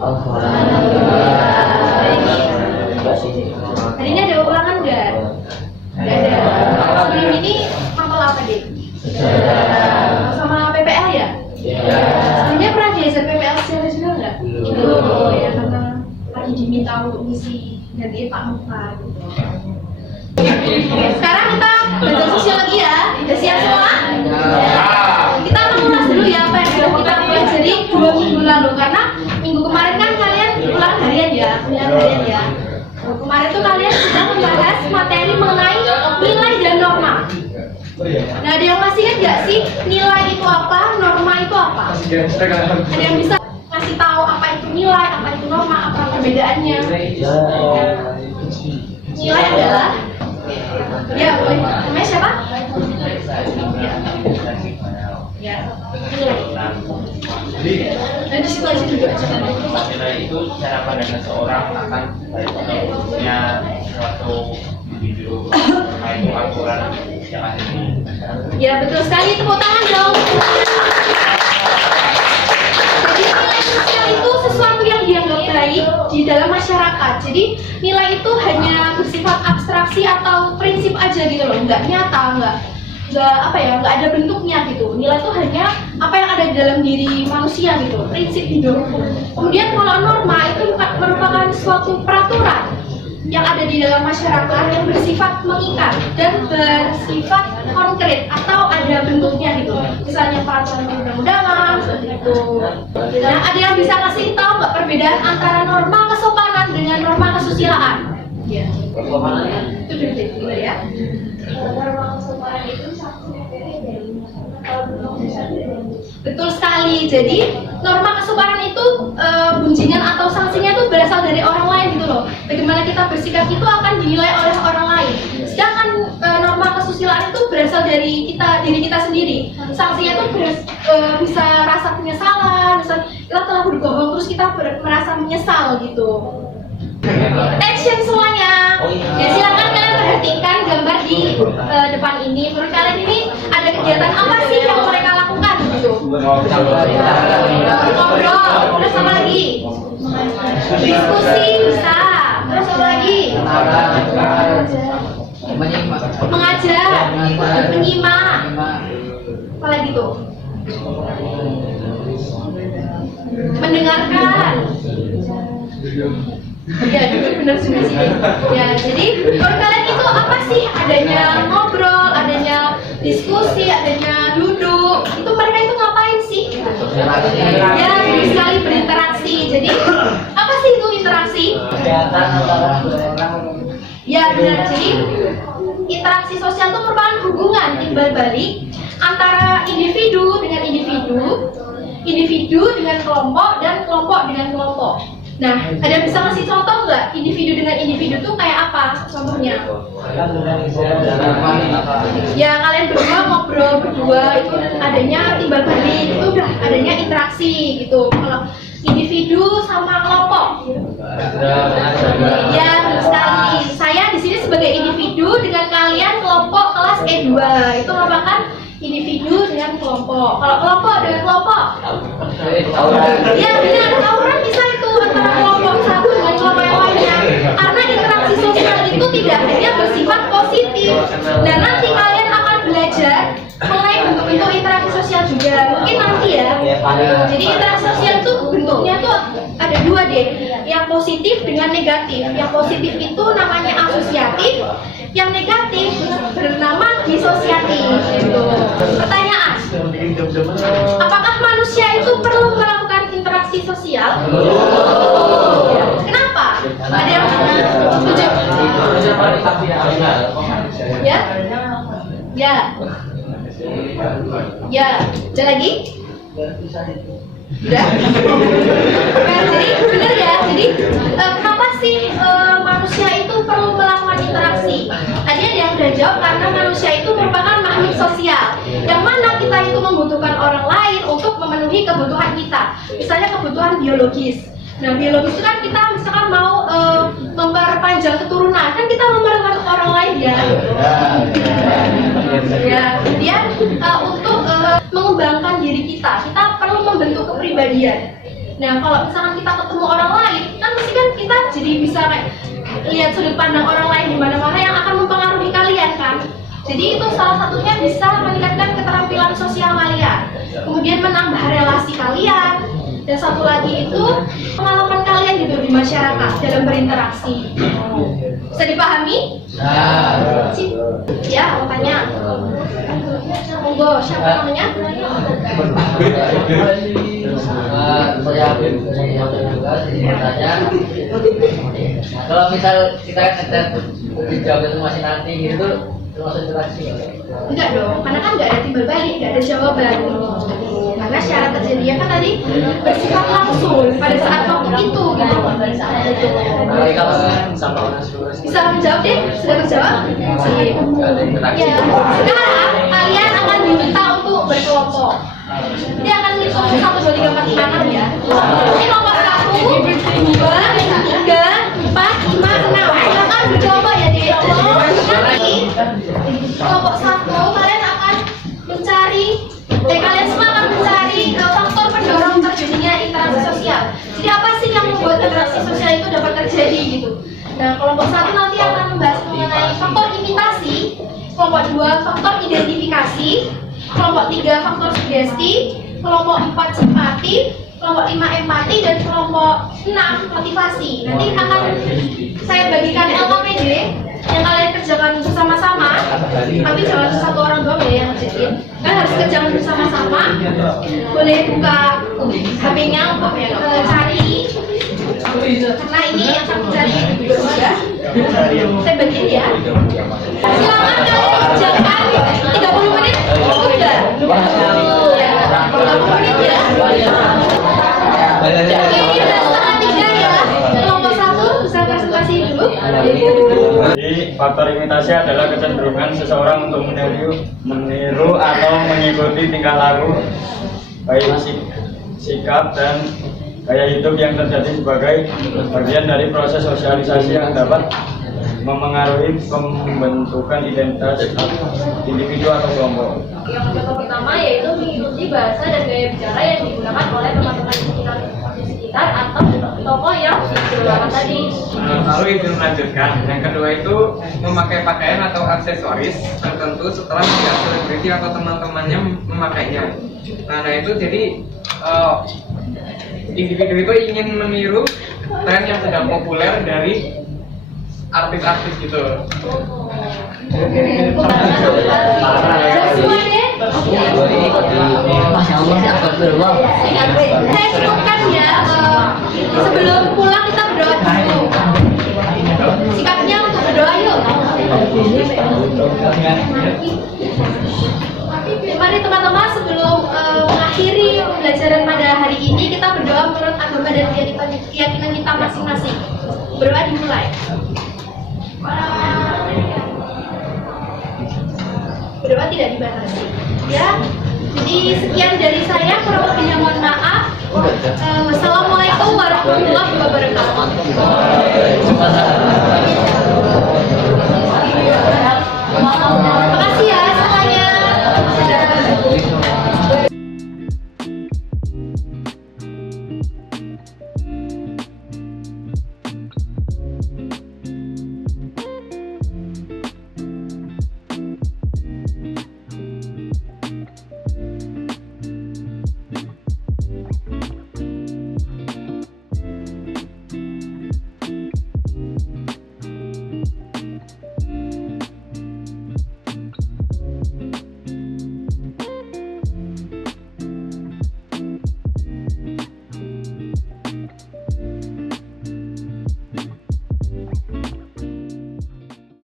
Hari ini ada ulangan nggak? Nggak ada. Sebelum ini mapel apa deh? Sama PPL ya? Sebelumnya pernah diajar PPL secara juga nggak? Belum ya, karena lagi diminta untuk ngisi gantiin Pak Muka. Sekarang kita belajar sosiologi ya. Udah siap semua? Kita mengulas dulu ya apa yang sudah kita pelajari 2 minggu lalu, karena minggu kemarin kan kalian ulang harian ya, kemarin tuh kalian sudah membahas materi mengenai nilai dan norma. Nah, ada yang masih ingat nggak sih nilai itu apa, norma itu apa? Ada yang bisa kasih tahu apa itu nilai, apa itu norma, apa perbedaannya? Nilai adalah, ya boleh, namanya siapa? Ya, nilai. Dan di situ aja juga. Nilai itu cara pandang seorang akan punya suatu individu, itu aturan yang ada di masyarakat. Ya betul sekali, tepuk tangan dong. Jadi nilai sosial itu sesuatu yang dianggap baik di dalam masyarakat. Jadi nilai itu hanya bersifat abstraksi atau prinsip aja gitu loh, nggak nyata, nggak ada bentuknya gitu. Nilai itu hanya apa yang ada di dalam diri manusia gitu, prinsip hidup. Kemudian kalau norma itu merupakan suatu peraturan yang ada di dalam masyarakat yang bersifat mengikat dan bersifat konkret atau ada bentuknya gitu. Misalnya peraturan perundang-undangan seperti itu. Nah, ada yang bisa kasih tahu nggak perbedaan antara norma kesopanan dengan norma kesusilaan? Ya. Itu dulu ya. Norma kesopanan itu satu materi dari betul sekali. Jadi norma kesopanan itu bunyian atau sanksinya itu berasal dari orang lain gitu loh. Bagaimana kita bersikap itu akan dinilai oleh orang lain. Sedangkan norma kesusilaan itu berasal dari diri kita sendiri. Sanksinya itu bisa rasa penyesalan, misal kita telah berbohong terus kita merasa menyesal gitu. Action semuanya. Ya silakan kalian perhatikan gambar di depan ini. Menurut kalian ini ada kegiatan apa sih yang mereka lakukan gitu? Ngobrol, terus apa lagi? Diskusi bisa. Terus apa lagi? Mengajar, menyimak. Apa lagi tuh? Mendengarkan. Ya, benar juga sih. Ya, jadi menurut kalian itu apa sih? Adanya ngobrol, adanya diskusi, adanya duduk. Itu mereka itu ngapain sih? Ya, sekali berinteraksi. Jadi apa sih itu interaksi? Ya, benar. Jadi interaksi sosial itu merupakan hubungan timbal balik antara individu dengan individu, individu dengan kelompok, dan kelompok dengan kelompok. Nah, ada yang bisa ngasih contoh nggak? Individu dengan individu tuh kayak apa contohnya? Ya, kalian berdua ngobrol berdua itu adanya timbal balik, itu udah adanya interaksi gitu. Kalau individu sama kelompok, ya benar sekali. Saya di sini sebagai individu dengan kalian kelompok kelas E2 itu merupakan individu dengan kelompok. Kalau kelompok dengan kelompok, ya benar, tawuran bisa itu antara kelompok satu dengan kelompok yang lainnya. Karena interaksi sosial itu tidak hanya bersifat positif. Dan nanti kalian akan belajar mengenai bentuk-bentuk interaksi sosial juga. Mungkin nanti ya. Jadi interaksi sosial itu bentuknya tuh ada 2 deh. Yang positif dengan negatif. Yang positif itu namanya asosiatif. Yang negatif bernama disosiatif. Gitu. Pertanyaan, apakah manusia itu perlu melakukan interaksi sosial? Kenapa? Ada yang setuju? Ya? Ya. Ya. Ada lagi? Udah? Nah, jadi benar ya. Jadi kenapa sih manusia itu perlu melakukan interaksi? Tadi ada yang udah jawab, karena manusia itu merupakan makhluk sosial, yang mana kita itu membutuhkan orang lain untuk memenuhi kebutuhan kita. Misalnya kebutuhan biologis. Nah, biologis itu kan kita misalkan mau memperpanjang keturunan, kan kita memerlukan orang lain ya. Ya, kemudian untuk mengembangkan diri kita perlu membentuk kepribadian. Nah kalau misalkan kita ketemu orang lain, kan pasti kan kita jadi bisa kayak lihat sudut pandang orang lain di mana-mana yang akan mempengaruhi kalian kan. Jadi itu salah satunya bisa meningkatkan keterampilan sosial kalian, kemudian menambah relasi kalian, dan satu lagi itu pengalaman kalian gitu di masyarakat dalam berinteraksi. Bisa dipahami? Ya, mau tanya. Monggo, siapa namanya? Saya juga bertanya, kalau misal kita dijawab itu masih nanti gitu, termasuk interaksi Enggak dong, karena kan nggak ada timbal balik, nggak ada jawaban. Karena syarat terjadinya kan tadi bersifat langsung pada saat waktu itu gitu. Bisa menjawab deh? Sudah menjawab? Sip. Ya, sekarang kalian akan diminta untuk berkelompok. Dia akan ngitung 1, 2, 3, 4, 5, 6 ya. Ini nomor 1, 2, 3, 4, 5, 6. Silakan berkelompok ya dek. Nanti kelompok 1 kalian akan mencari, kalian semua akan mencari faktor pendorong terjadinya interaksi sosial. Jadi apa sih yang membuat interaksi sosial itu dapat terjadi gitu. Nah kelompok 1 nanti akan membahas mengenai faktor imitasi, kelompok 2 faktor identifikasi, kelompok 3 faktor sugesti, kelompok 4 simpati, kelompok 5 empati, dan kelompok 6 motivasi. Nanti akan saya bagikan LKPD yang kalian kerjakan bersama-sama, tapi jangan satu orang doang ya yang ngerjain. Kan harus kerjakan bersama-sama. Boleh buka HP-nya untuk cari, karena ini yang saya cari juga. Saya bagiin ya. Silakan kalian kerjakan 30 menit. Udah. Ya, 30 menit ya. Oke, ini udah setengah 3 ya. Kelompok 1 bisa presentasi dulu. Jadi faktor imitasi adalah kecenderungan seseorang untuk meniru atau mengikuti tingkah laku, baik sikap dan gaya hidup yang terjadi sebagai bagian dari proses sosialisasi yang dapat memengaruhi pembentukan identitas individu atau kelompok. Yang contoh pertama yaitu mengikuti bahasa dan gaya bicara yang digunakan oleh teman-teman di sekitar atau tokoh yang digunakan tadi. Lalu itu melanjutkan. Yang kedua itu memakai pakaian atau aksesoris tertentu setelah melihat selebriti atau teman-temannya memakainya. Nah itu jadi individu itu ingin meniru tren yang sedang populer dari artis-artis gitu. Semua deh. Masya Allah, Saya cukupkan ya. Sebelum pulang kita berdoa dulu. Sikapnya untuk berdoa yuk. Mari teman-teman sebelum mengakhiri pembelajaran pada hari ini kita berdoa menurut agama dan keyakinan kita masing-masing. Berdoa dimulai. Berdoa tidak dibatasi. Ya. Jadi sekian dari saya, kurang lebihnya mohon maaf. Wassalamualaikum warahmatullahi wabarakatuh.